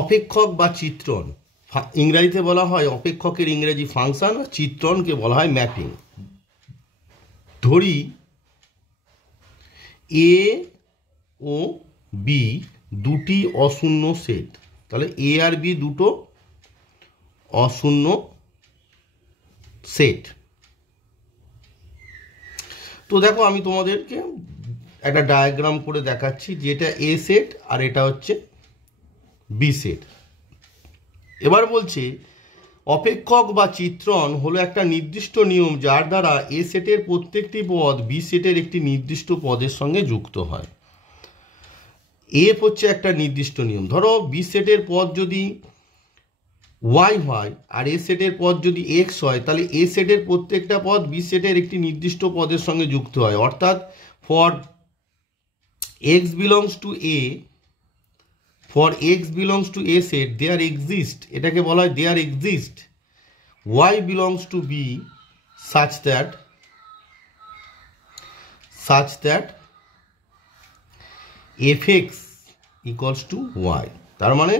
অপেক্ষক বা চিত্রণ, ইংরেজিতে বলা হয় অপেক্ষকের ইংরেজি ফাংশন, চিত্রণকে বলা হয় ম্যাপিং। ধরি এ ও বি দুটি অশূন্য সেট, তাহলে এ আর বি দুটো অশূন্য সেট। তো দেখো আমি তোমাদেরকে একটা ডায়াগ্রাম করে দেখাচ্ছি, যেটা এ সেট আর এটা হচ্ছে বি সেট। এবার বলছে অপেক্ষক বা চিত্রণ হলো একটা নির্দিষ্ট নিয়ম যার দ্বারা এ সেটের প্রত্যেকটি পদ বি সেটের একটি নির্দিষ্ট পদের সঙ্গে যুক্ত হয়। এফ হচ্ছে একটা নির্দিষ্ট নিয়ম। ধরো বি সেটের পদ যদি ওয়াই হয় আর এ সেটের পদ যদি এক্স হয়, তাহলে এ সেটের প্রত্যেকটা পদ বি সেটের একটি নির্দিষ্ট পদের সঙ্গে যুক্ত হয়। অর্থাৎ for x belongs to A, for x belongs to A set there exist, এটাকে বলা হয় there exist y belongs to B such that fx equals to y। তার মানে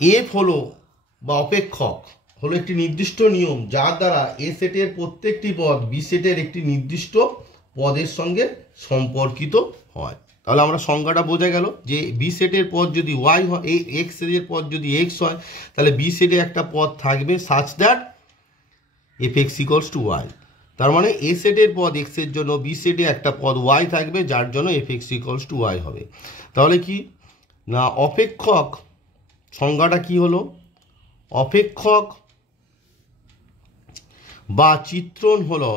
এফ হলো বা অপেক্ষক হলো একটি নির্দিষ্ট নিয়ম যার দ্বারা এ সেটের প্রত্যেকটি পদ বি সেটের একটি নির্দিষ্ট পদের সঙ্গে সম্পর্কিত হয়। তাহলে আমরা সংজ্ঞাটা বোঝা গেল যে বি সেটের পদ যদি ওয়াই হয়, এই এক্স সেটের পদ যদি এক্স হয়, তাহলে বি সেটে একটা পদ থাকবে such that fx equals to y। তার মানে এ সেটের পদ এক্স এর জন্য বি সেটে একটা পদ ওয়াই থাকবে যার জন্য fx equals to y হবে। তাহলে কি না, অপেক্ষক সংজ্ঞাটা কি হলো? অপেক্ষক বা চিত্রণ হলো,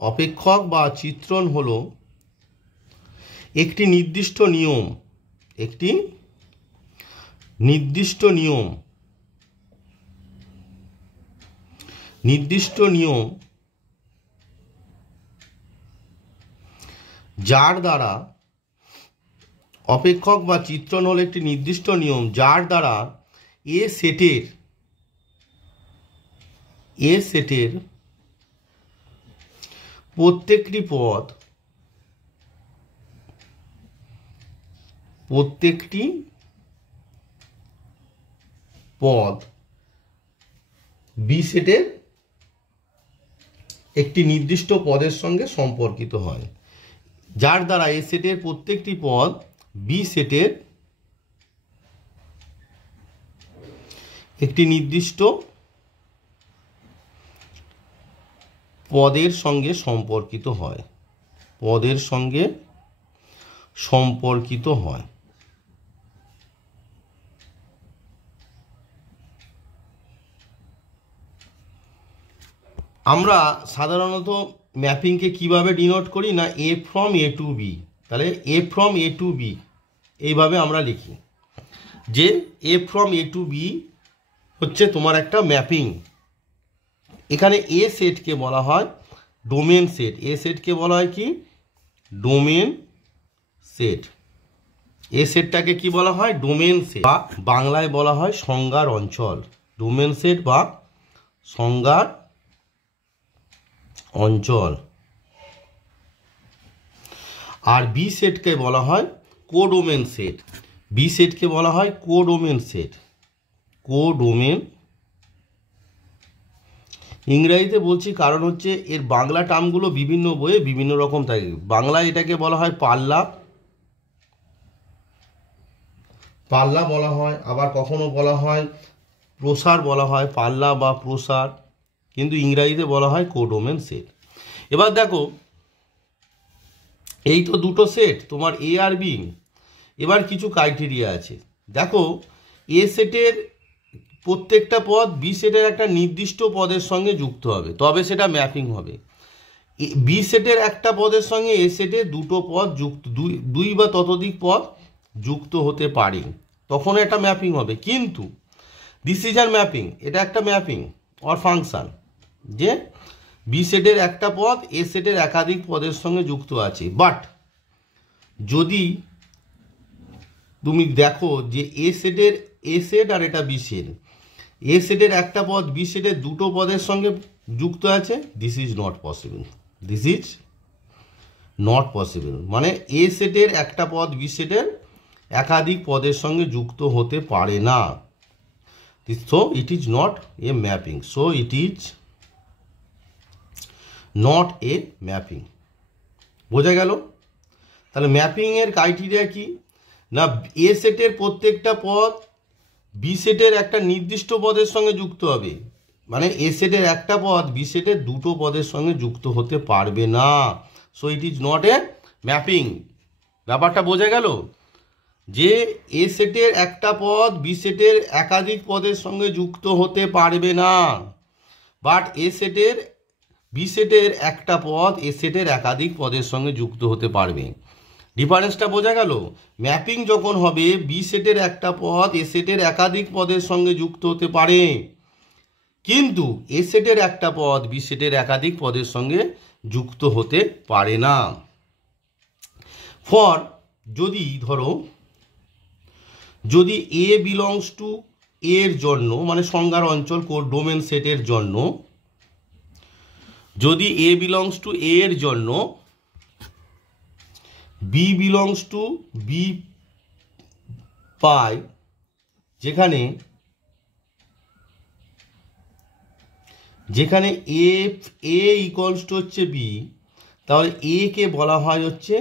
অপেক্ষক বা চিত্রণ হলো একটি নির্দিষ্ট নিয়ম, একটি নির্দিষ্ট নিয়ম, নির্দিষ্ট নিয়ম যার দ্বারা, অপেক্ষক বা চিত্রণ হলো একটি নির্দিষ্ট নিয়ম যার দ্বারা এ সেটের প্রত্যেকটি পদ বি সেটের একটি নির্দিষ্ট পদের সঙ্গে সম্পর্কিত হয়, যার দ্বারা এ সেটের প্রত্যেকটি পদ বি সেটের একটি নির্দিষ্ট পদের সঙ্গে সম্পর্কিত হয়, পদের সঙ্গে সম্পর্কিত হয়। আমরা সাধারণত ম্যাপিংকে কিভাবে ডিনোট করি না, A from A to B. তাহলে এ ফ্রম এ টু বি এইভাবে আমরা লিখি যে এ ফ্রম এ টু বি হচ্ছে তোমার একটা ম্যাপিং। এখানে এ সেটকে বলা হয় ডোমেন সেট, এ সেটকে বলা হয় কি ডোমেন সেট। এ সেটটাকে কি বলা হয়? ডোমেন সেট, বা বাংলায় বলা হয় সংজ্ঞার অঞ্চল। ডোমেন সেট বা সংজ্ঞার অঞ্চল। আর বি সেটকে বলা হয় কোডোমেন সেট, বি সেটকে বলা হয় কোডোমেন সেট, কোডোমেন। ইংরেজিতে বলছি কারণ হচ্ছে এর বাংলা টার্মগুলো বিভিন্ন বইয়ে বিভিন্ন রকম থাকে। বাংলায় এটাকে বলা হয় পাল্লা, পাল্লা বলা হয়, আবার কখনো বলা হয় প্রসার বলা হয়, পাল্লা বা প্রসার, কিন্তু ইংরেজিতে বলা হয় কোডোমেন সেট। এবার দেখো এই তো দুটো সেট তোমার এ আর বি। এবার কিছু ক্রাইটেরিয়া আছে। দেখো এ সেটের প্রত্যেকটা পদ বি সেটের একটা নির্দিষ্ট পদের সঙ্গে যুক্ত হবে, তবে সেটা ম্যাপিং হবে। বি সেটের একটা পদের সঙ্গে এ সেটের দুটো পদ যুক্ত, দুই বা ততোধিক পদ যুক্ত হতে পারে, তখন এটা ম্যাপিং হবে। কিন্তু দিস ইজ আর ম্যাপিং, এটা একটা ম্যাপিং অর ফাংশন, যে বি সেটের একটা পদ এ সেটের একাধিক পদের সঙ্গে যুক্ত আছে। বাট যদি তুমি দেখো যে এ সেটের এ সেট আর এটা বি সেট, এ সেটের একটা পদ বি সেটের দুটো পদের সঙ্গে যুক্ত আছে, this is not possible, this is not possible. মানে এ সেটের একটা পদ বি সেটের একাধিক পদের সঙ্গে যুক্ত হতে পারে না। So it is not a mapping. So it is not a mapping. বোঝা গেল? তাহলে ম্যাপিংয়ের ক্রাইটেরিয়া কি না, এ সেটের প্রত্যেকটা পদ বি সেটের একটা নির্দিষ্ট পদের সঙ্গে যুক্ত হবে। মানে এ সেটের একটা পদ বি সেটের দুটো পদের সঙ্গে যুক্ত হতে পারবে না। So it is not a mapping. ব্যাপারটা বোঝা গেল যে এ সেটের একটা পদ বি সেটের একাধিক পদের সঙ্গে যুক্ত হতে পারবে না, বাট এ সেটের বি সেটের একটা পদ এ সেটের একাধিক পদের সঙ্গে যুক্ত হতে পারবে। ডিফারেন্সটা বোঝা গেল? ম্যাপিং যখন হবে বি সেটের একটা পদ এ সেটের একাধিক পদের সঙ্গে যুক্ত হতে পারে, কিন্তু এ সেটের একটা পদ বি সেটের একাধিক পদের সঙ্গে যুক্ত হতে পারে না। ফর যদি ধরো যদি এ বিলংস টু এর জন্য, মানে সংজ্ঞার অঞ্চল ডোমেন সেটের জন্য, যদি এ বিলংস টু এর জন্য বি বিলংস টু বি পাই, যেখানে এ ইকুয়ালস টু হচ্ছে বি, তাহলে এ কে বলা হয় হচ্ছে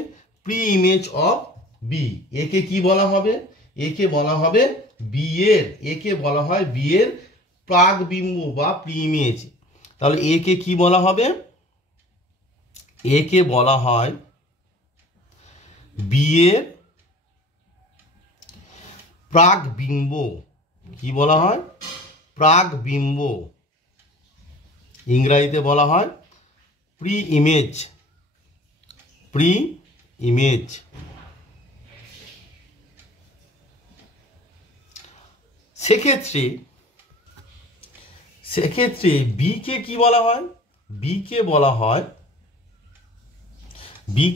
প্রি ইমেজ অফ বি। একে কি বলা হবে? একে বলা হবে বি এর, একে বলা হয় বি এর প্রাক বিম্ব বা প্রি ইমেজ। তাহলে একে কি বলা হবে? একে বলা হয় বি এর প্রাক বিম্ব। কি বলা হয়? প্রাক বিম্ব। ইংরেজিতে বলা হয় প্রি ইমেজ। Pre image. সেক্ষেত্রে বি কে কি বলা হয়? বি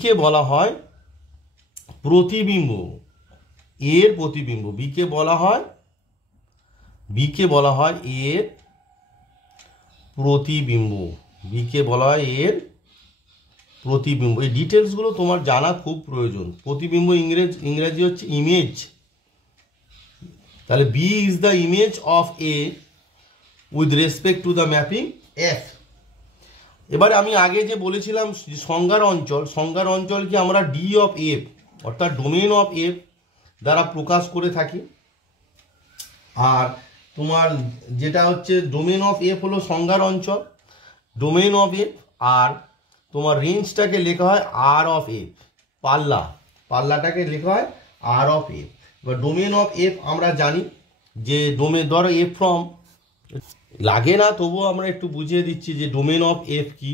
কে বলা হয় প্রতিবিম্ব, এর প্রতিবিম্ব। বি কে বলা হয় এর প্রতিবিম্ব। বি কে বলা হয় এর প্রতিবিম্ব। এই ডিটেলসগুলো তোমার জানা খুব প্রয়োজন। প্রতিবিম্ব ইংরেজি হচ্ছে ইমেজ। তাহলে B is the image of A with respect to the mapping f. এবারে আমি আগে যে বলেছিলাম সংজ্ঞার অঞ্চলকে আমরা ডি অফ এফ অর্থাৎ ডোমেন অফ এফ দ্বারা প্রকাশ করে থাকি। আর তোমার যেটা হচ্ছে ডোমেন অফ এফ হলো সংজ্ঞার অঞ্চল, ডোমেন অফ এফ। আর তোমার রেঞ্জটাকে লেখা হয় আর অফ এফ। পাল্লাটাকে লেখা হয় আর অফ এফ। এবার ডোমেন অফ এফ আমরা জানি যে ধরো এফ ফ্রম, লাগে না তবুও আমরা একটু বুঝিয়ে দিচ্ছি যে ডোমেন অফ এফ কি।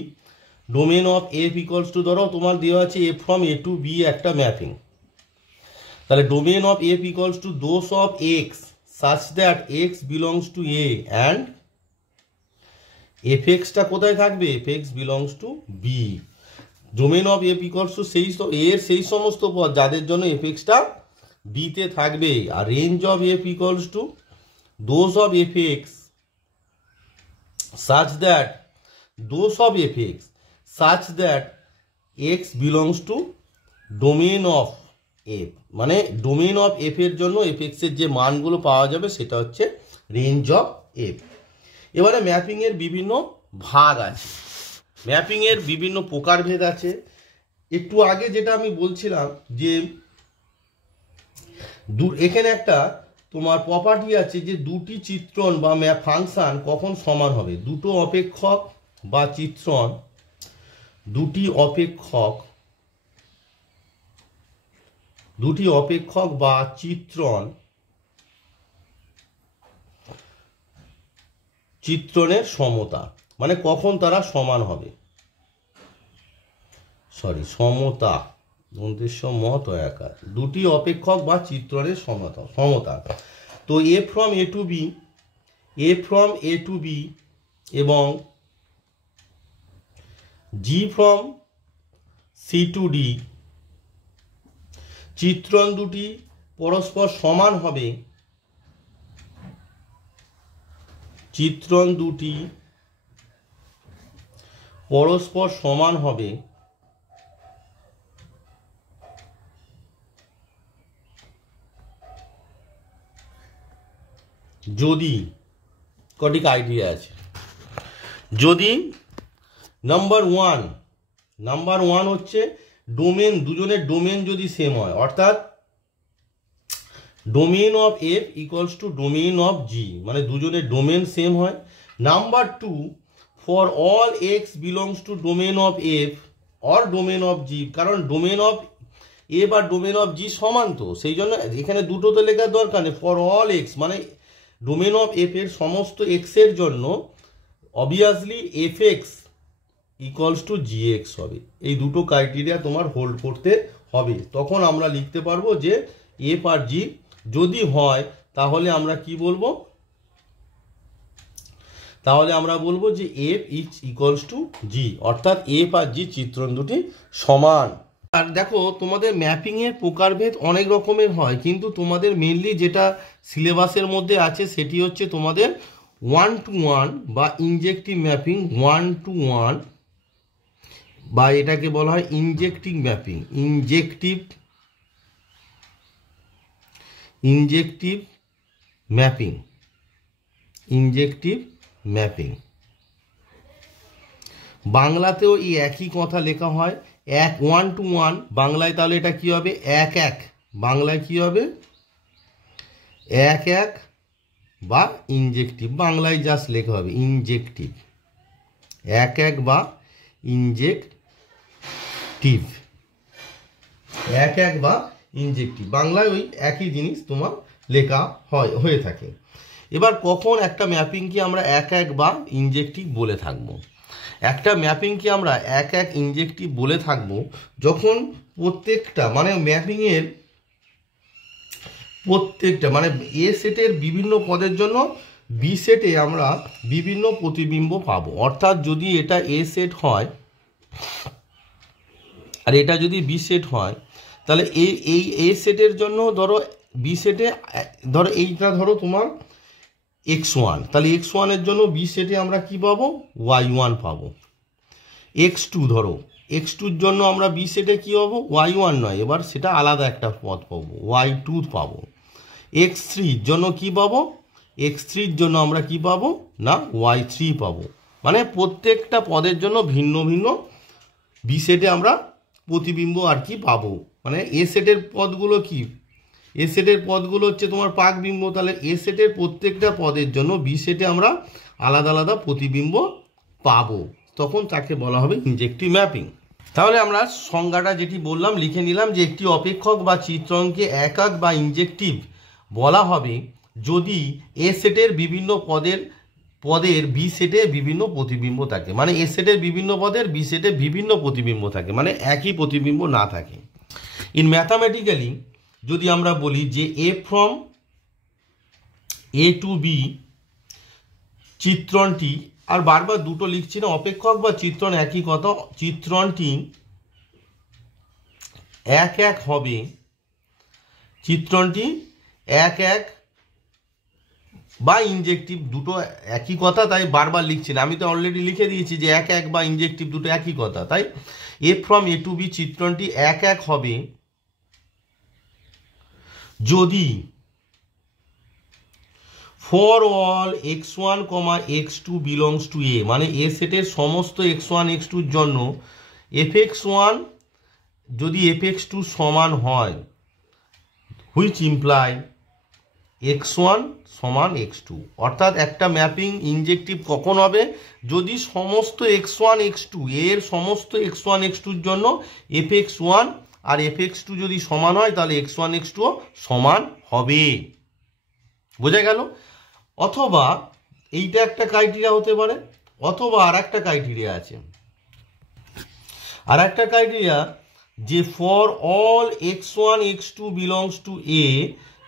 Domain of F equals to, ধরো তোমার দেওয়া আছে F from A to B একটা ম্যাপিং, তাহলে domain of F equals to those of X such that x belongs to a and fx-টা কোথায় থাকবে? fx belongs to b। Domain of F equals to সেই সমস্ত পদ যাদের জন্য fx-টা b তে থাকবে। আর range of F equals to those of fx such that x belongs to domain of F. মানে ডোমেন অফ এফ এর জন্য এফএক্স এর যে মানগুলো পাওয়া যাবে সেটা হচ্ছে রেঞ্জ অফ এফ। এবারে ম্যাপিং এর বিভিন্ন ভাগ আছে, ম্যাপিং এর বিভিন্ন প্রকারভেদ আছে। একটু আগে যেটা আমি বলছিলাম যে এখানে একটা তোমার প্রপার্টি আছে যে দুটি চিত্রণ বা ফাংশন কখন সমান হবে। দুটি অপেক্ষক বা চিত্রণ চিত্রণের সমতা, মানে কখন তারা সমান হবে। সমতা মত একার, দুটি অপেক্ষক বা চিত্রণের সমতা। তো A from A to B এবং G from C to D চিত্রণ দুটি পরস্পর সমান হবে। যদি কটি ক্রাইটেরিয়া আছে, যদি নাম্বার ওয়ান হচ্ছে ডোমেন, দুজনের ডোমেন যদি সেম হয়, অর্থাৎ domain of F equals to domain of G, মানে দুজনের ডোমেন সেম হয়। Number two, for all x belongs to domain of F or domain of G, কারণ ডোমেন অফ এফ আর ডোমেন অফ জি সমান, তো সেই জন্য এখানে দুটো তো লেখার দরকার নেই। ফর অল এক্স মানে ডোমেন অফ এফ এর সমস্ত এক্স এর জন্য obviously F x equals two জি এক্স হবে। এই দুটো ক্রাইটেরিয়া তোমার হোল্ড করতে হবে, তখন আমরা লিখতে পারবো যে এফ আর জি যদি হয় তাহলে আমরা কি বলবো, তাহলে আমরা বলবো যে এফ ইজ ইকুয়ালস টু জি, অর্থাৎ এফ আর জি চিত্রণ দুটি সমান। আর দেখো তোমাদের ম্যাপিংয়ের প্রকারভেদ অনেক রকমের হয়, কিন্তু তোমাদের মেনলি যেটা সিলেবাসের মধ্যে আছে সেটি হচ্ছে তোমাদের 1-to-1 বা ইনজেক্টিভ ম্যাপিং, 1-to-1 বা এটাকে বলা হয় ইনজেক্টিভ ম্যাপিং, ইনজেক্টিভ ম্যাপিং। বাংলাতেও এই একই কথা লেখা হয়, 1-to-1 বাংলায়, তাহলে এটা কি হবে 1-1, বাংলায় কি হবে 1-1 বা ইনজেক্টিভ, বাংলায় জাস্ট লেখা হবে ইনজেক্টিভ, 1-1 বা ইনজেক্টিভ, 1-1 বা ইনজেক্টিভ, বাংলায় ওই একই জিনিস তোমার লেখা হয়ে থাকে। এবার কখন একটা ম্যাপিংকে আমরা 1-1 বা ইনজেক্টিভ বলে থাকবো, একটা ম্যাপিংকে আমরা 1-1 ইনজেক্টিভ বলে থাকবো যখন প্রত্যেকটা মানে ম্যাপিংয়ের প্রত্যেকটা মানে এ সেটের বিভিন্ন পদের জন্য বি সেটে আমরা বিভিন্ন প্রতিবিম্ব পাবো। অর্থাৎ যদি এটা এ সেট হয় আর এটা যদি বি সেট হয়, তাহলে এই এ সেটের জন্য ধরো বি সেটে ধরো এইটা ধরো তোমার x1, তাহলে x1 এর জন্য বি সেটে আমরা কি পাবো y1 পাবো। x2 ধরো, x2 এর জন্য আমরা বি সেটে কি পাবো y1 নয়, এবার সেটা আলাদা একটা পদ পাবো, y2 পাবো। x3 এর জন্য কি পাবো, x3 এর জন্য আমরা কি পাবো না y3 পাবো। মানে প্রত্যেকটা পদের জন্য ভিন্ন ভিন্ন বি সেটে আমরা প্রতিবিম্ব আর কি পাবো। মানে এ সেটের পদগুলো কি, এ সেটের পদগুলো হচ্ছে তোমার পাকবিম্ব, তাহলে এ সেটের প্রত্যেকটা পদের জন্য বি সেটে আমরা আলাদা আলাদা প্রতিবিম্ব পাবো, তখন তাকে বলা হবে ইনজেক্টিভ ম্যাপিং। তাহলে আমরা সংজ্ঞাটা যেটি বললাম লিখে নিলাম যে একটি অপেক্ষক বা চিত্রণকে একক বা ইনজেক্টিভ বলা হবে যদি এ সেটের বিভিন্ন পদের বি সেটে বিভিন্ন প্রতিবিম্ব থাকে, মানে এ সেটের বিভিন্ন পদের বি সেটে বিভিন্ন প্রতিবিম্ব থাকে, মানে একই প্রতিবিম্ব না থাকে। ইন ম্যাথামেটিক্যালি যদি আমরা বলি যে এ ফ্রম এ টু বি চিত্রণটি, আর বারবার দুটো লিখছি না, অপেক্ষক বা চিত্রণ একই কথা, চিত্রণটি 1-1 হবে, চিত্রণটি 1-1 বা ইনজেক্টিভ, দুটো একই কথা, তাই বারবার লিখছি না, আমি তো অলরেডি লিখে দিয়েছি যে 1-1 বা ইনজেক্টিভ দুটো একই কথা, তাই A from A to B চিত্রণটি 1-1 হবে যদি for all x1, x2 belongs to A, মানে এ সেটের সমস্ত x1 x2 এর জন্য fx1 যদি fx2 সমান হয়, হুইচ ইমপ্লাই x1 সমান x2, অর্থাৎ একটা ম্যাপিং ইনজেক্টিভ কখন হবে যদি সমস্ত x1 x2 এর সমস্ত x1 x2 এর জন্য fx1 আর fx2 যদি সমান হয়, তাহলে x1 x2 সমান হবে। বোঝা গেল? অথবা এইটা একটা ক্রাইটেরিয়া হতে পারে, অথবা আর একটা ক্রাইটেরিয়া আছে, আর একটা ক্রাইটেরিয়া যে for all x1 x2 belongs to A,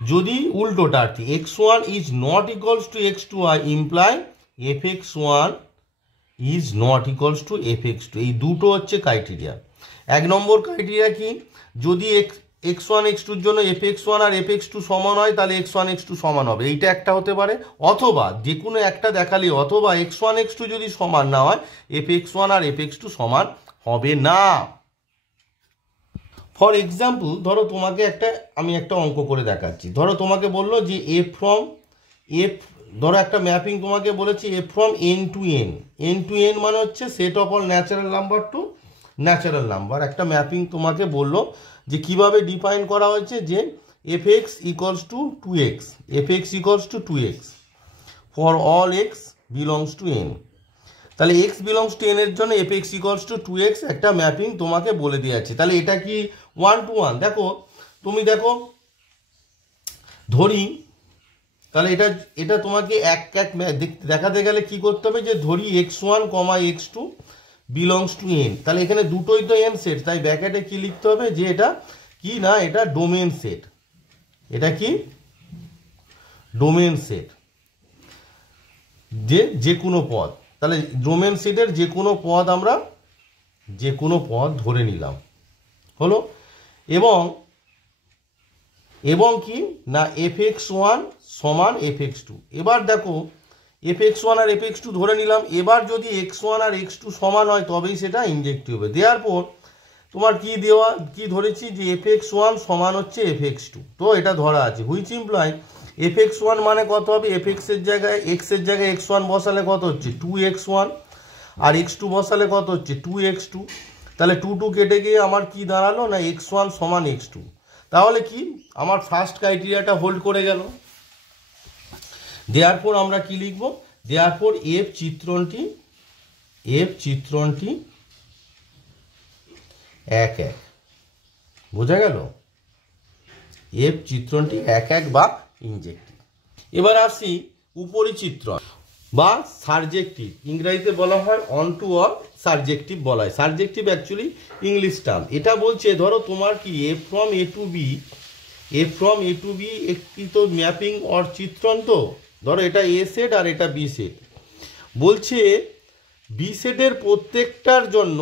যদি উল্টোটা আর কি x1 is not equals to x2 imply fx1 is not equals to fx2, এই দুটো হচ্ছে ক্রাইটেরিয়া। এক নম্বর ক্রাইটেরিয়া কি, যদি x1 x2 এর জন্য fx1 আর fx2 সমান হয়, তাহলে x1 x2 সমান হবে, এইটা একটা হতে পারে। অথবা যে কোনো একটা দেখালে, অথবা x1 x2 যদি সমান না হয় fx1 আর fx2 সমান হবে না। ফর এক্সাম্পল ধরো তোমাকে আমি একটা অঙ্ক করে দেখাচ্ছি, ধরো তোমাকে বললো যে এ ফ্রম এফ, ধরো একটা ম্যাপিং তোমাকে বলেছি f from N to N, N to N মানে হচ্ছে set of all natural number to natural number. একটা ম্যাপিং তোমাকে বললো যে কিভাবে ডিফাইন করা হয়েছে, যে f x equals to two x, f x equals to two x for all x belongs to N. তাহলে এক্স বিলংস টু এন এর জন্য F x equals to two x একটা ম্যাপিং তোমাকে বলে দিয়েছে। তাহলে এটা কি ওয়ান টু ওয়ান? দেখো তুমি দেখো, ধরি, তাহলে এটা এটা তোমাকে এক এক দেখাতে গেলে কি করতে হবে, যে ধরি x one comma x two belongs to N. তাহলে এখানে দুটোই তো এন সেট, তাই ব্র্যাকেটে কি লিখতে হবে, যে এটা কি না, এটা ডোমেন সেট। এটা কি ডোমেন সেট, যে কোনো পদ। তাহলে ডোমেন সেটের যে কোনো পদ আমরা যে কোনো পদ ধরে নিলাম, হলো। এবং কি না, এফ এক্স ওয়ান সমান এফ এক্স টু। এবার দেখো এফ এক্স ওয়ান আর এফ এক্স টু ধরে নিলাম। এবার যদি এক্স ওয়ান আর এক্স টু সমান হয় তবেই সেটা ইনজেক্টিভ হবে। দেওয়ার পর তোমার কি ধরেছি, যে এফ এক্স ওয়ান সমান হচ্ছে এফ এক্স টু। তো এটা ধরা আছে, which imply F x one মানে কত হবে, এফ এক্সের জায়গায় এক্সের জায়গায় এক্স ওয়ান বসালে কত হচ্ছে টু এক্স ওয়ান, আর এক্স টু বসালে কত হচ্ছে টু এক্স টু। তাহলে টু টু কেটে গিয়ে আমার কি দাঁড়ালো না, এক্স ওয়ান সমান এক্স টু। তাহলে কি আমার ফার্স্ট ক্রাইটেরিয়াটা হোল্ড করে গেল। দেওয়ার পর আমরা কি লিখব, দেওয়ার পর এফ চিত্রণটি এক এক, বোঝা গেল, এফ চিত্রণটি এক এক বা ইনজেক্টিভ। এবার আসি উপরি চিত্রণ বা সাবজেক্টিভ, ইংরেজিতে বলা হয় অন টু অর সাবজেক্টিভ বলা হয়। Subjective actually English term. এটা বলছে ধরো তোমার কি f from A to B একটি তো ম্যাপিং অর চিত্রণ। তো ধরো এটা এ সেট আর এটা বি সেট। বলছে বি সেটের প্রত্যেকটার জন্য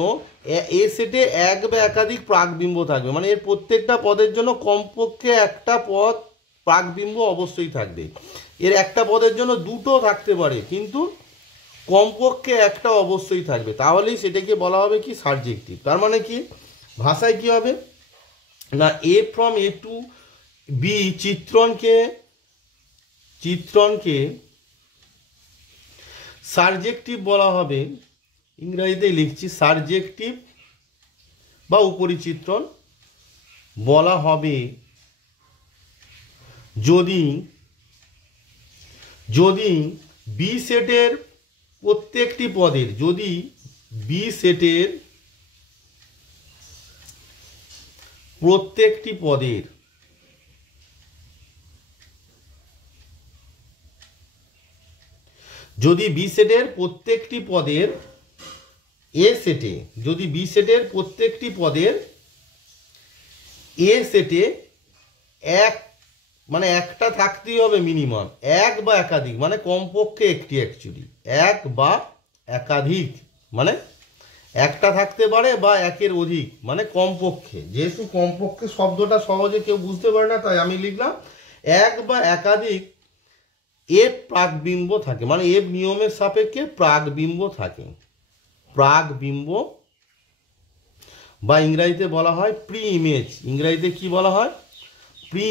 এ সেটে এক বা একাধিক প্রাকবিম্ব থাকবে, মানে এর প্রত্যেকটা পদের জন্য কমপক্ষে একটা পদ প্রাকবিম্ব অবশ্যই থাকবে। এর একটা পদের জন্য দুটো থাকতে পারে, কিন্তু কমপক্ষে একটা অবশ্যই থাকবে। তাহলেই সেটাকে বলা হবে কি সাবজেক্টিভ। তার মানে কি ভাষায় কি হবে না, A from A to B চিত্রণকে সাবজেক্টিভ বলা হবে। ইংরেজিতে লিখছি সাবজেক্টিভ বা উপরি চিত্রণ বলা হবে যদি বি সেটের প্রত্যেকটি পদের, যদি বি সেটের প্রত্যেকটি পদের যদি বি সেটের প্রত্যেকটি পদের এ সেটে, যদি বি সেটের প্রত্যেকটি পদের এ সেটে এক, মানে একটা থাকতেই হবে মিনিমাম, এক বা একাধিক, মানে কমপক্ষে একটি, অ্যাকচুয়ালি এক বা একাধিক, মানে একটা থাকতে পারে বা একের অধিক, মানে কমপক্ষে। যেহেতু কমপক্ষে শব্দটা সহজে কেউ বুঝতে পারে না, তাই আমি লিখলাম এক বা একাধিক এফ প্রাকবিম্ব থাকে, মানে এফ নিয়মের সাপেক্ষে প্রাকবিম্ব থাকে। প্রাকবিম্ব বা ইংরেজিতে বলা হয় প্রি ইমেজ। ইংরেজিতে কি বলা হয়, প্রি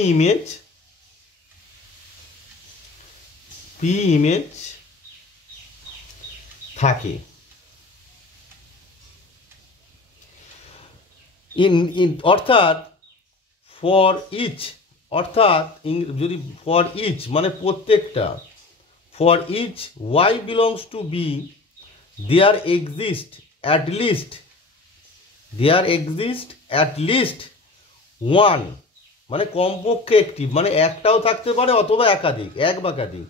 ইমেজ থাকে। অর্থাৎ ফর ইচ, অর্থাৎ যদি ফর ইচ মানে প্রত্যেকটা, for each Y belongs to B there exist at least one, মানে কমপক্ষে একটি, মানে একটাও থাকতে পারে অথবা একাধিক, এক বা একাধিক।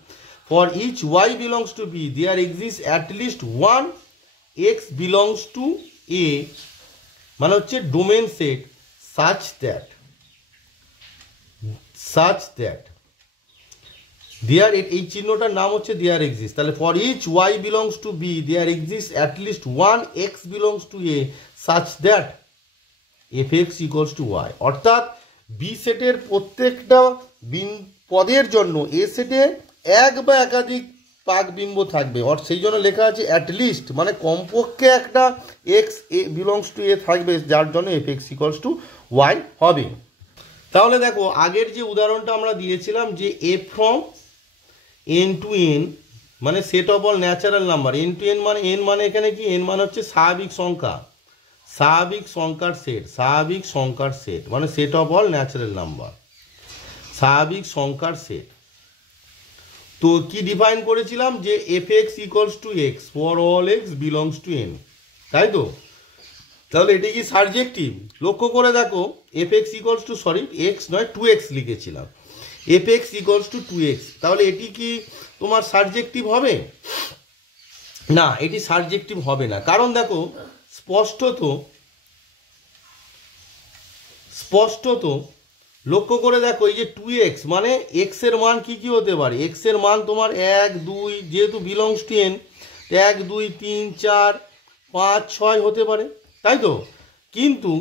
For each Y belongs to B there exist at least one X belongs to A, মানে হচ্ছে domain set such that there, এই চিহ্নটার নাম হচ্ছে দেয়ার এক্সিস্ট। তাহলে for each Y belongs to B there exist at least one X belongs to A such that F x equals to Y. অর্থাৎ B সেটের প্রত্যেকটা পদের জন্য এ সেটে এক বা একাধিক প্রাকবিম্ব থাকবে, সেই জন্য লেখা আছে অ্যাট লিস্ট, মানে কমপক্ষে একটা x A belongs to A থাকবে, যার জন্য F x equals to y হবে। তাহলে দেখো আগের যে উদাহরণটা আমরা দিয়েছিলাম, যে এ এন টু এন মানে set of all natural number. N to N মানে এন মানে এখানে কি, এন মানে হচ্ছে স্বাভাবিক সংখ্যা, স্বাভাবিক সংখ্যার সেট, স্বাভাবিক সংখ্যার সেট মানে set of all natural number, স্বাভাবিক সংখ্যার সেট। তো কি ডিফাইন করেছিলাম যে f x equals to x for all x belongs to N, তাই তো? তাহলে এটি কি সাবজেক্টিভ? লক্ষ্য করে দেখো, F x equals two, sorry x নয় 2x লিখেছিলাম, F x equals two 2x, তাহলে এটি কি তোমার সাবজেক্টিভ হবে? না, এটি সাবজেক্টিভ হবে না। কারণ দেখো স্পষ্টত লক্ষ্য করে দেখো, এই যে 2x মানে এক্স এর মান কি কি হতে পারে? এক্স এর মান তোমার 1 2, যেহেতু বিলংস টু এন 1 2 3 4 5 6 হতে পারে, তাই তো? কিন্তু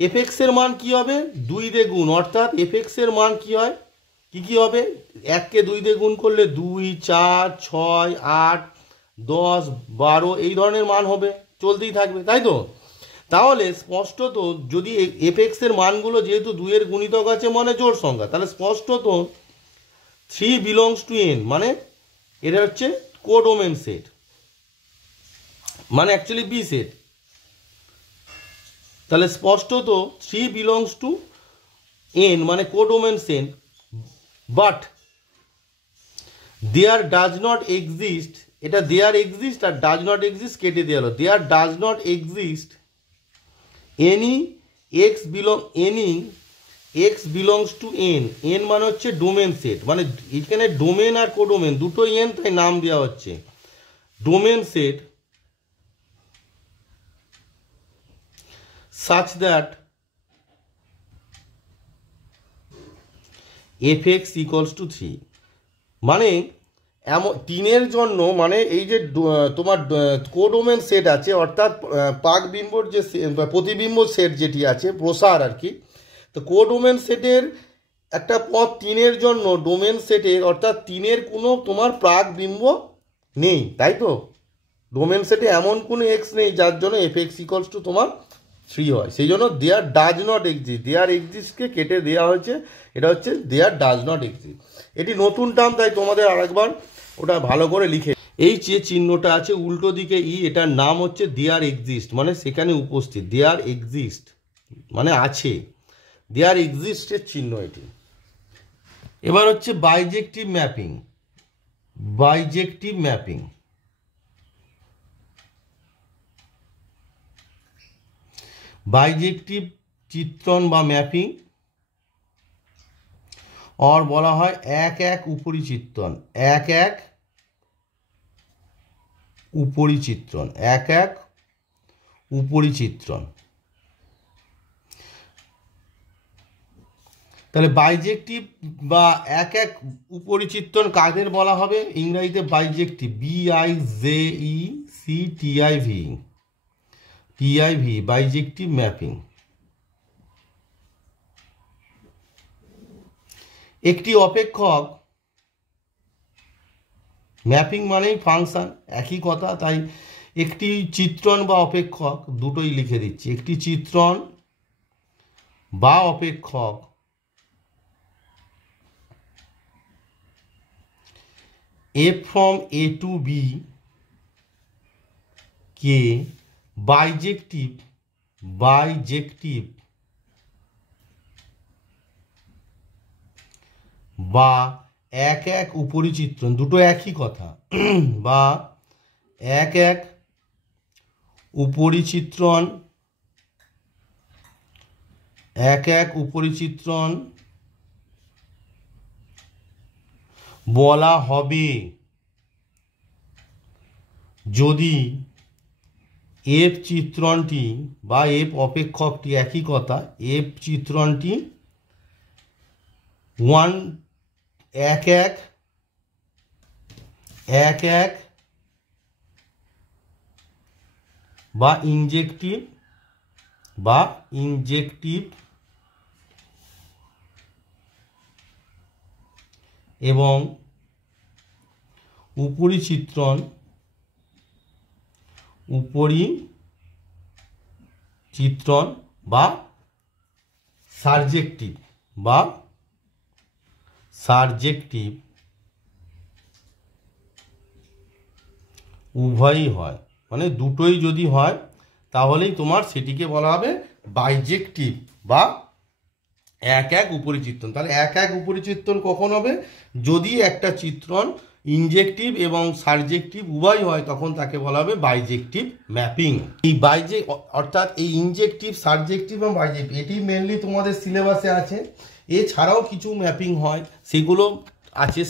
এফ এক্স এর মান কি হবে? 2 দিয়ে গুণ, অর্থাৎ এফ এক্স এর মান কি হয়, কি হবে? 1কে 2 দিয়ে গুণ করলে 2 4 6 8 10 12 এই ধরনের মান হবে, চলতেই থাকবে, তাই তো? তাহলে স্পষ্টত যদি এফ এক্স এর মানগুলো যেহেতু 2 এর গুণিতক আছে মানে জোড় সংখ্যা, তাহলে স্পষ্টত 3 বিলংস টু এন মানে এটা হচ্ছে কোডোমেন সেট, মানে অ্যাকচুয়ালি বি সেট। তাহলে স্পষ্টত 3 বিলংস টু এন মানে codomain set, but there does not exist, এটা দেয়ার এক্সিস্ট আর ডাজ নট এক্সিস্ট কেটে দেওয়া হলো, there does not exist any X belongs to N, N মানে হচ্ছে ডোমেন সেট, মানে এখানে ডোমেন আর কোডোমেন দুটোই এন, তাই নাম দেওয়া হচ্ছে domain set, such that fx equals to 3, মানে এমন 3-এর জন্য, মানে এই যে তোমার কোডোমেন সেট আছে, অর্থাৎ পাকবিম্বর যে প্রতিবিম্ব সেট যেটি আছে প্রসার আর কি, তো কোডোমেন সেটের একটা পথ 3-এর জন্য ডোমেন সেটের, অর্থাৎ 3-এর কোনো তোমার প্রাকবিম্ব নেই, তাই তো? ডোমেন সেটে এমন কোনো এক্স নেই যার জন্য এফ এক্স ইকুয়ালস টু তোমার 3 হয়, সেই জন্য দেয়ার ডাজ নট এক্সিস্ট, দেয়ার এক্সিস্টকে কেটে দেওয়া হয়েছে, এটা হচ্ছে দেয়ার ডাজ নট এক্সিস্ট। এটি নতুন টার্ম, তাই তোমাদের আরেকবার ওটা ভালো করে লিখে, এই যে চিহ্নটা আছে উল্টো দিকে ই, এটার নাম হচ্ছে দেয়ার এক্সিস্ট, মানে সেখানে উপস্থিত, দেয়ার এক্সিস্ট মানে আছে, দেয়ার এক্সিস্টের চিহ্ন এটি। এবার হচ্ছে বাইজেক্টিভ ম্যাপিং, বাইজেক্টিভ ম্যাপিং, বাইজেক্টিভ চিত্রণ বা ম্যাপিং, আর বলা হয় এক এক উপরিচিত্রণ, এক এক উপরিচিত্রণ, এক এক উপরিচিত্রণ। তাহলে বাইজেক্টিভ বা এক এক উপরিচিত্রণ কাদের বলা হবে? ইংরেজিতে বাইজেক্টিভ, BIJECTIV, বাইজেক্টিভ ম্যাপিং। একটি অপেক্ষক, ম্যাপিং মানেই ফাংশন, একই কথা, তাই একটি চিত্রণ বা অপেক্ষক দুটোই লিখে দিচ্ছি, একটি চিত্রণ বা অপেক্ষক A from A to B কে বাইজেক্টিভ বা এক এক উপরিচিত্রণ, দুটো একই কথা, বা এক এক উপরিচিত্রণ, এক এক উপরিচিত্রণ বলা হবে যদি এফ চিত্রণটি বা এফ অপেক্ষকটি, একই কথা, এফ চিত্রণটি এক এক বা ইনজেক্টিভ এবং উপরিচিত্রণ বা সাবজেক্টিভ উভয়ই হয়, মানে দুটোই যদি হয় তাহলেই তোমার সেটিকে বলা হবে বাইজেক্টিভ বা এক এক উপরিচিত্রণ। তাহলে এক এক উপরিচিত্রণ কখন হবে? যদি একটা চিত্রণ ইনজেক্টিভ এবং সাবজেক্টিভ উভয় হয় তখন তাকে বলা হবে বাইজেক্টিভ ম্যাপিং। এই অর্থাৎ এই ইনজেক্টিভ, সাবজেক্টিভ এবং বাইজেক্টিভ এটি মেনলি তোমাদের সিলেবাসে আছে। এছাড়াও কিছু ম্যাপিং হয়, সেগুলো আছে,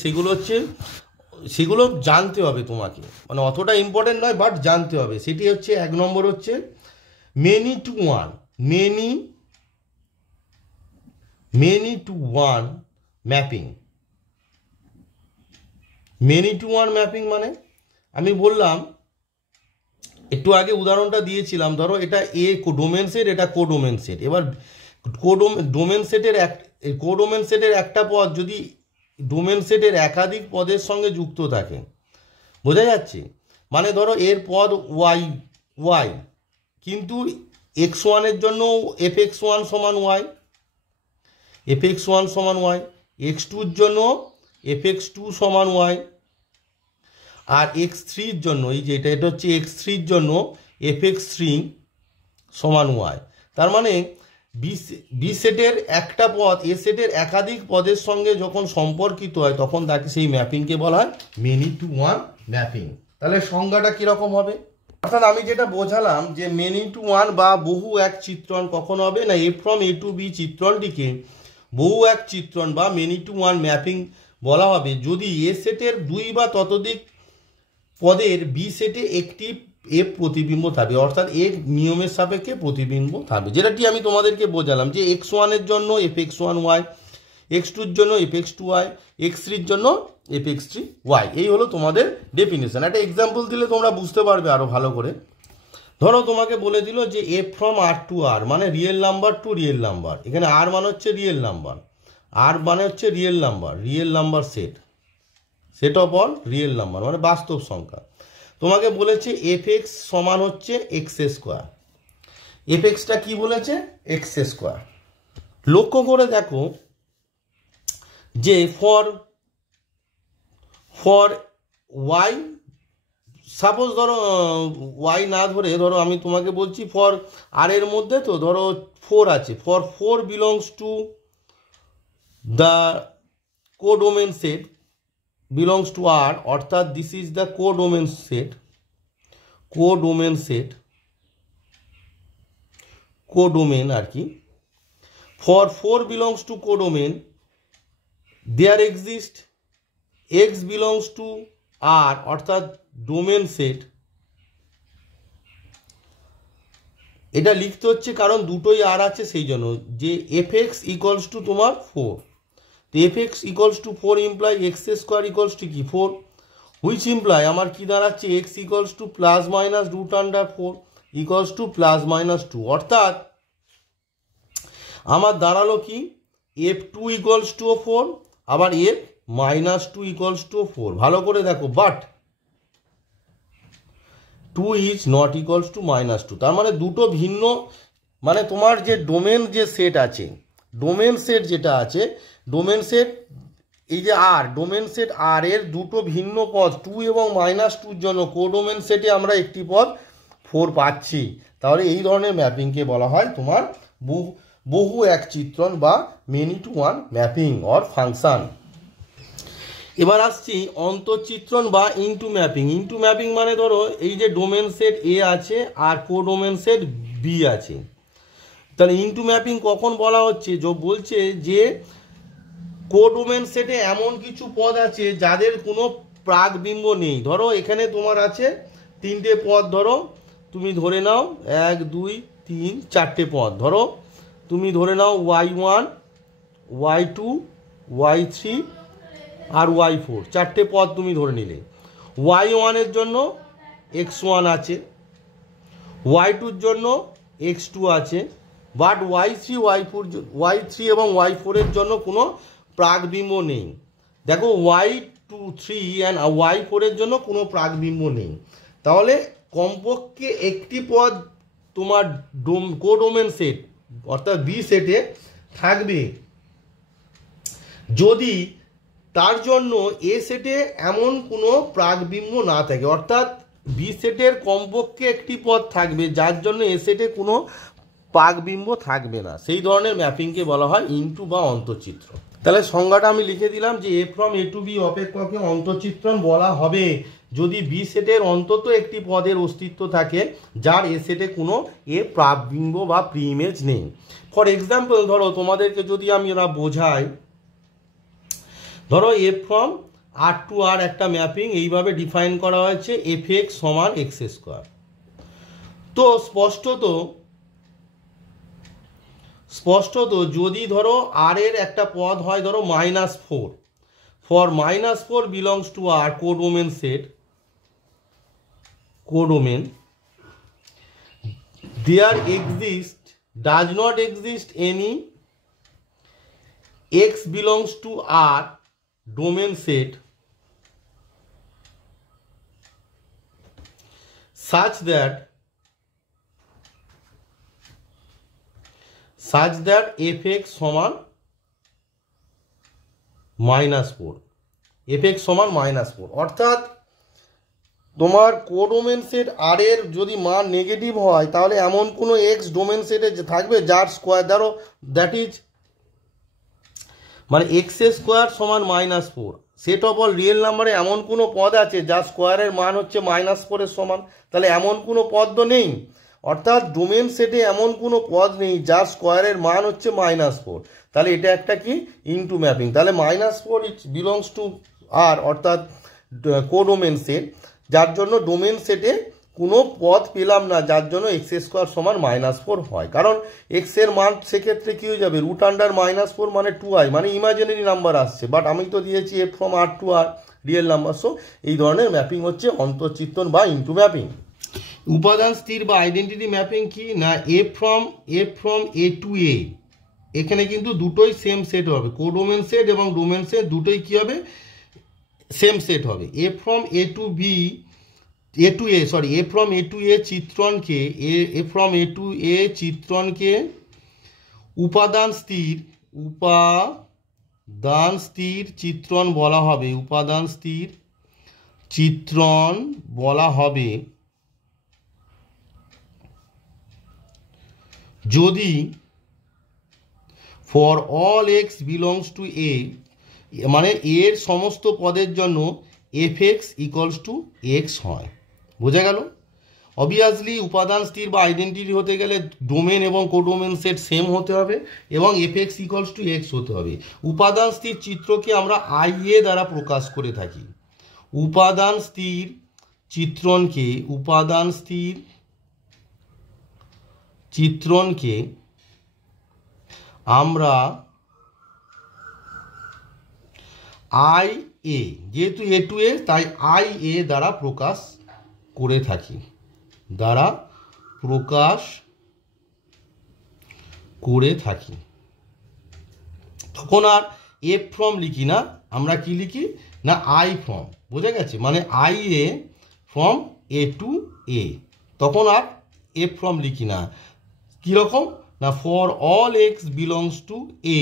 সেগুলো জানতে হবে তোমাকে, মানে অতটা ইম্পর্টেন্ট নয় বাট জানতে হবে। সেটি হচ্ছে 1 নম্বর হচ্ছে many two one, many two one mapping. Many two one mapping মানে আমি বললাম একটু আগে উদাহরণটা দিয়েছিলাম, ধরো এটা ডোমেন সেট, এটা কোডোমেন সেট। এবার ডোমেন সেটের একটা পদ যদি ডোমেন সেটের একাধিক পদের সঙ্গে যুক্ত থাকে, বোঝা যাচ্ছে? মানে ধরো এর পদ ওয়াই, কিন্তু x1 এর জন্য fx1 সমান ওয়াই, fx1 সমান ওয়াই, x2-র জন্য fx2 সমান ওয়াই, আর x3-র জন্য এই যে এটা হচ্ছে x3-র জন্য fx3 সমান ওয়াই। তার মানে বি সেটের একটা পদ এ সেটের একাধিক পদের সঙ্গে যখন সম্পর্কিত হয় তখন তাকে সেই ম্যাপিংকে বলা হয় মেনি টু ওয়ান ম্যাপিং। তাহলে সংজ্ঞাটা কীরকম হবে? অর্থাৎ আমি যেটা বোঝালাম যে মেনি টু ওয়ান বা বহু এক চিত্রণ কখন হবে না, A from A to B চিত্রণটিকে বহু এক চিত্রণ বা মেনি টু ওয়ান ম্যাপিং বলা হবে যদি এ সেটের 2 বা ততোধিক পদের বি সেটে একটি এফ প্রতিবিম্ব থাকবে, অর্থাৎ এর নিয়মের সাপেক্ষে প্রতিবিম্ব থাকবে। যেটাটি আমি তোমাদেরকে বোঝালাম যে x1 এর জন্য fx1 ওয়াই, x2-র জন্য fx2 ওয়াই, x3-র জন্য fx3 ওয়াই। এই হলো তোমাদের ডেফিনেশন। একটা এক্সাম্পল দিলে তোমরা বুঝতে পারবে আরো ভালো করে। ধরো তোমাকে বলে দিল যে এফ ফ্রম আর টু আর, মানে real number two real number. এখানে আর মানে হচ্ছে রিয়েল নাম্বার, আর মানে হচ্ছে real number set of all real number মানে বাস্তব সংখ্যা। তোমাকে বলেছে fx সমান হচ্ছে x স্কোয়ার, fxটা কি বলেছে? x square. লক্ষ্য করে দেখো যে ফর ওয়াই, সাপোজ ধরো ওয়াই না ধরে ধরো আমি তোমাকে বলছি ফর আর এর মধ্যে তো ধরো 4 আছে, for 4 belongs to the codomain set belongs to R, অর্থাৎ this is the codomain set, codomain আর কি। for 4 belongs to codomain there exist x belongs to R, অর্থাৎ ডোমেন সেট। এটা লিখতে হচ্ছে কারণ দুটোই আর আছে, সেই জন্য যে fx ইকুয়ালস টু তোমার 4, তো fx equals to 4 imply x square equals to কি 4, হুইচ ইমপ্লাই আমার কি দাঁড়াচ্ছে x equals to plus minus root under 4 equals to plus minus 2, অর্থাৎ আমার দাঁড়ালো কি f2 ইকুয়ালস টু 4 আবার f মাইনাস 2 ইকুয়ালস টু 4। ভালো করে দেখো, but 2 is not equals two minus 2, তার মানে দুটো ভিন্ন, মানে তোমার যে ডোমেন যে সেট আছে, ডোমেন সেট যেটা আছে, ডোমেন সেট এই যে আর ডোমেন সেট আর এর দুটো ভিন্ন পদ 2 এবং মাইনাস 2-র জন্য কোডোমেন সেটে আমরা একটি পদ 4 পাচ্ছি। তাহলে এই ধরনের ম্যাপিংকে বলা হয় তোমার বহু এক চিত্রণ বা many two one mapping or function. এবার আসছি অন্তঃচিত্রণ বা ইনটু ম্যাপিং। ইনটু ম্যাপিং মানে ধরো এই যে ডোমেন সেট এ আছে আর কোডোমেন সেট বি আছে, তাহলে ইনটু ম্যাপিং কখন বলা হচ্ছে? বলছে যে কোডোমেন সেটে এমন কিছু পদ আছে যাদের কোনো প্রাকবিম্ব নেই। ধরো এখানে তোমার আছে 3টে পদ, ধরো তুমি ধরে নাও 1 2 3 4টে পদ, ধরো তুমি ধরে নাও y1 y2 y3 আর y4, 4টে পদ তুমি ধরে নিলে। y1 এর জন্য x1 আছে, y2-র জন্য x2 আছে, বাট y3 এবং y4 এর জন্য কোনো প্রাকবিম্ব নেই। দেখো y3 অ্যান্ড y4 এর জন্য কোনো প্রাকবিম্ব নেই। তাহলে কমপক্ষে একটি পদ তোমার কোডোমেন সেট অর্থাৎ বি সেটে থাকবে যদি তার জন্য এ সেটে এমন কোনো প্রাকবিম্ব না থাকে। অর্থাৎ বি সেটের কমপক্ষে একটি পদ থাকবে যার জন্য এ সেটে কোনো পাকবিম্ব থাকবে না, সেই ধরনের ম্যাপিংকে বলা হয় ইনটু বা অন্তঃচিত্র। তাহলে সংজ্ঞাটা আমি লিখে দিলাম যে এ ফ্রম এ টু বি অপেক্ষককে অন্তঃচিত্রণ বলা হবে যদি বি সেটের অন্তত একটি পদের অস্তিত্ব থাকে যার এ সেটে কোনো এ প্রাকবিম্ব বা প্রি ইমেজ নেই। ফর এক্সাম্পল ধরো তোমাদেরকে যদি আমি ওরা বোঝাই, ধরো এ ফ্রম আর টু আর একটা ম্যাপিং এইভাবে ডিফাইন করা হয়েছে এফ এক্স সমান এক্স স্কোয়ার। তো স্পষ্টত যদি ধরো আর এর একটা পদ হয় ধরো -4, for -4 belongs to R codomain set, codomain there does not exist any x belongs to R domain set such that fx সমান -4, fx সমান -4, অর্থাৎ তোমার কোডোমেন সেট আর এর যদি মান নেগেটিভ হয় তাহলে এমন কোনো এক্স ডোমেন সেটে থাকবে যার স্কোয়ার ধরো দ্যাট ইজ মানে এক্স স্কোয়ার সমান -4, সেট অফ অল রিয়েল নাম্বারে এমন কোনো পদ আছে যার স্কোয়ারের মান হচ্ছে -4 এর সমান, তাহলে এমন কোনো পদ তো নেই, অর্থাৎ ডোমেন সেটে এমন কোনো পদ নেই যার স্কোয়ারের মান হচ্ছে -4, তাহলে এটা একটা কি ইনটু ম্যাপিং। তাহলে -4 ইট বিলংস টু আর অর্থাৎ কোডোমেন সেট, যার জন্য ডোমেন সেটে কোনো পদ পেলাম না যার জন্য এক্স স্কোয়ার সমান -4 হয়, কারণ এক্স এর মান সেক্ষেত্রে কী হয়ে যাবে √4 মানে 2i মানে ইমাজিনারি নাম্বার আসছে, বাট আমি তো দিয়েছি f from R to R real number. So এই ধরনের ম্যাপিং হচ্ছে অন্তঃচিত্রণ বা ইনটু ম্যাপিং। উপাদান স্থির বা আইডেন্টিটি ম্যাপিং কি না F from A to A, এখানে কিন্তু দুটোই সেম সেট হবে, কোডোমেন সেট এবং ডোমেন সেট দুটোই কি হবে সেম সেট হবে। A from A to B A to A sorry A from A to A চিত্রণকে A from A to A চিত্রণকে উপাদান স্থির চিত্রণ বলা হবে, উপাদান স্থির চিত্রণ বলা হবে যদি for all x belongs to A মানে এর সমস্ত পদের জন্য F x equals to X হয়। বোঝা গেল? অবভিয়াসলি উপাদান স্থির বা আইডেন্টিটি হতে গেলে ডোমেন এবং কোডোমেন সেট সেম হতে হবে এবং F x equals to x হতে হবে। উপাদান স্থির চিত্রকে আমরা আই এ দ্বারা প্রকাশ করে থাকি। উপাদান স্থির চিত্রণকে আমরা আই এ, যেহেতু এ টু এ তাই আই এ দ্বারা প্রকাশ করে থাকি, তখন আর এফ ফ্রম লিখি না, আমরা কি লিখি না আই ফ্রম। বোঝা গেছে? মানে I A from A to A, তখন আর এফ ফ্রম লিখি না। কীরকম না for all x belongs to A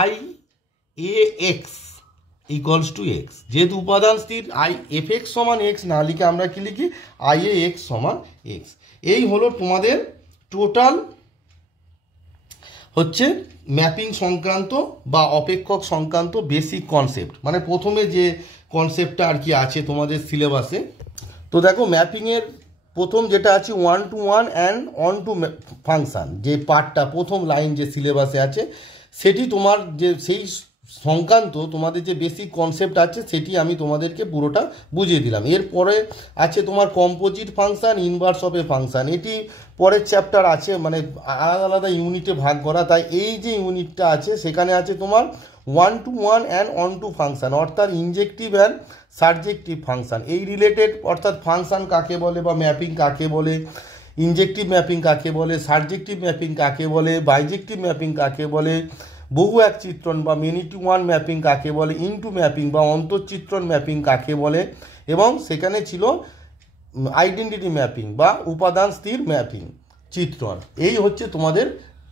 I A X equals to X, যেহেতু উপাদান স্থির আই এফ এক্স সমান এক্স না লিখে আমরা কি লিখি আই এ এক্স সমান এক্স। এই হলো তোমাদের টোটাল হচ্ছে ম্যাপিং সংক্রান্ত বা অপেক্ষক সংক্রান্ত বেসিক কনসেপ্ট, মানে প্রথমে যে কনসেপ্টটা আর কি আছে তোমাদের সিলেবাসে। তো দেখো ম্যাপিংয়ের প্রথম যেটা আছে 1 to 1 and onto function, যে পার্টটা প্রথম লাইন যে সিলেবাসে আছে সেটি তোমার যে সেই সংক্রান্ত তোমাদের যে বেসিক কনসেপ্ট আছে সেটি আমি তোমাদেরকে পুরোটা বুঝিয়ে দিলাম। এরপরে আছে তোমার composite function, inverse of A function, এটি পরের চ্যাপ্টার আছে, মানে আলাদা আলাদা ইউনিটে ভাগ করা। তাই এই যে ইউনিটটা আছে সেখানে আছে তোমার 1 to 1 and onto function, অর্থাৎ ইনজেক্টিভ অ্যান্ড সাবজেক্টিভ ফাংশান এই রিলেটেড, অর্থাৎ ফাংশান কাকে বলে বা ম্যাপিং কাকে বলে, ইনজেক্টিভ ম্যাপিং কাকে বলে, সাবজেক্টিভ ম্যাপিং কাকে বলে, বাইজেক্টিভ ম্যাপিং কাকে বলে, বহু এক চিত্রণ বা মেনি টু ওয়ান ম্যাপিং কাকে বলে, ইনটু ম্যাপিং বা অন্তঃচিত্রণ ম্যাপিং কাকে বলে, এবং সেখানে ছিল আইডেন্টিটি ম্যাপিং বা উপাদান স্থির ম্যাপিং চিত্রণ। এই হচ্ছে তোমাদের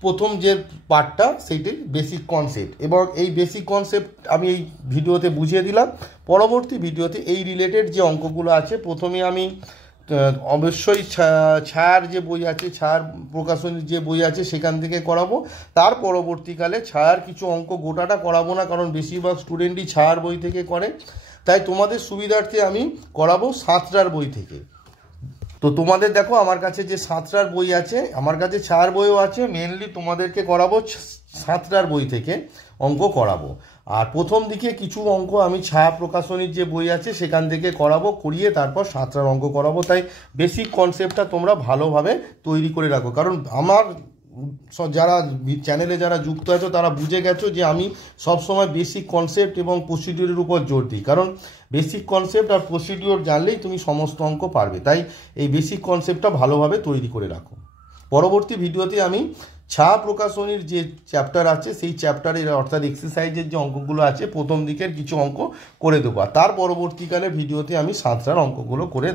প্রথম যে পার্টটা সেইটাই বেসিক কনসেপ্ট, এবং এই বেসিক কনসেপ্ট আমি এই ভিডিওতে বুঝিয়ে দিলাম। পরবর্তী ভিডিওতে এই রিলেটেড যে অঙ্কগুলো আছে, প্রথমে আমি অবশ্যই ছায়ার যে বই আছে, ছায়ার প্রকাশনীর যে বই আছে সেখান থেকে করাবো। তার পরবর্তীকালে ছায়ার কিছু অঙ্ক গোটাটা করাবো না, কারণ বেশিরভাগ স্টুডেন্টই ছায়ার বই থেকে করে, তাই তোমাদের সুবিধার্থে আমি করাবো সাঁতরার বই থেকে। তো তোমাদের দেখো আমার কাছে যে সাঁতরার বই আছে, আমার কাছে ছায়ার বইও আছে, মেনলি তোমাদেরকে করাবো সাঁতরার বই থেকে অঙ্ক করাবো। আর প্রথম দিকে কিছু অঙ্ক আমি ছায়া প্রকাশনীর যে বই আছে সেখান থেকে করাবো, করিয়ে তারপর সাঁতরার অঙ্ক করাবো। তাই বেসিক কনসেপ্টটা তোমরা ভালোভাবে তৈরি করে রাখো, কারণ আমার যারা চ্যানেলে যারা যুক্ত আছো তারা বুঝে গেছো যে আমি সবসময় বেসিক কনসেপ্ট এবং প্রসিডিওরের উপর জোর দিই, কারণ বেসিক কনসেপ্ট আর প্রসিডিওর জানলেই তুমি সমস্ত অঙ্ক পারবে। তাই এই বেসিক কনসেপ্টটা ভালোভাবে তৈরি করে রাখো। পরবর্তী ভিডিওতে আমি ছায়া প্রকাশনীর যে চ্যাপ্টার আছে সেই চ্যাপ্টারের অর্থাৎ এক্সারসাইজের যে অঙ্কগুলো আছে প্রথম দিকের কিছু অঙ্ক করে দেবো, আর তার পরবর্তীকালে ভিডিওতে আমি সাঁতরার অঙ্কগুলো করে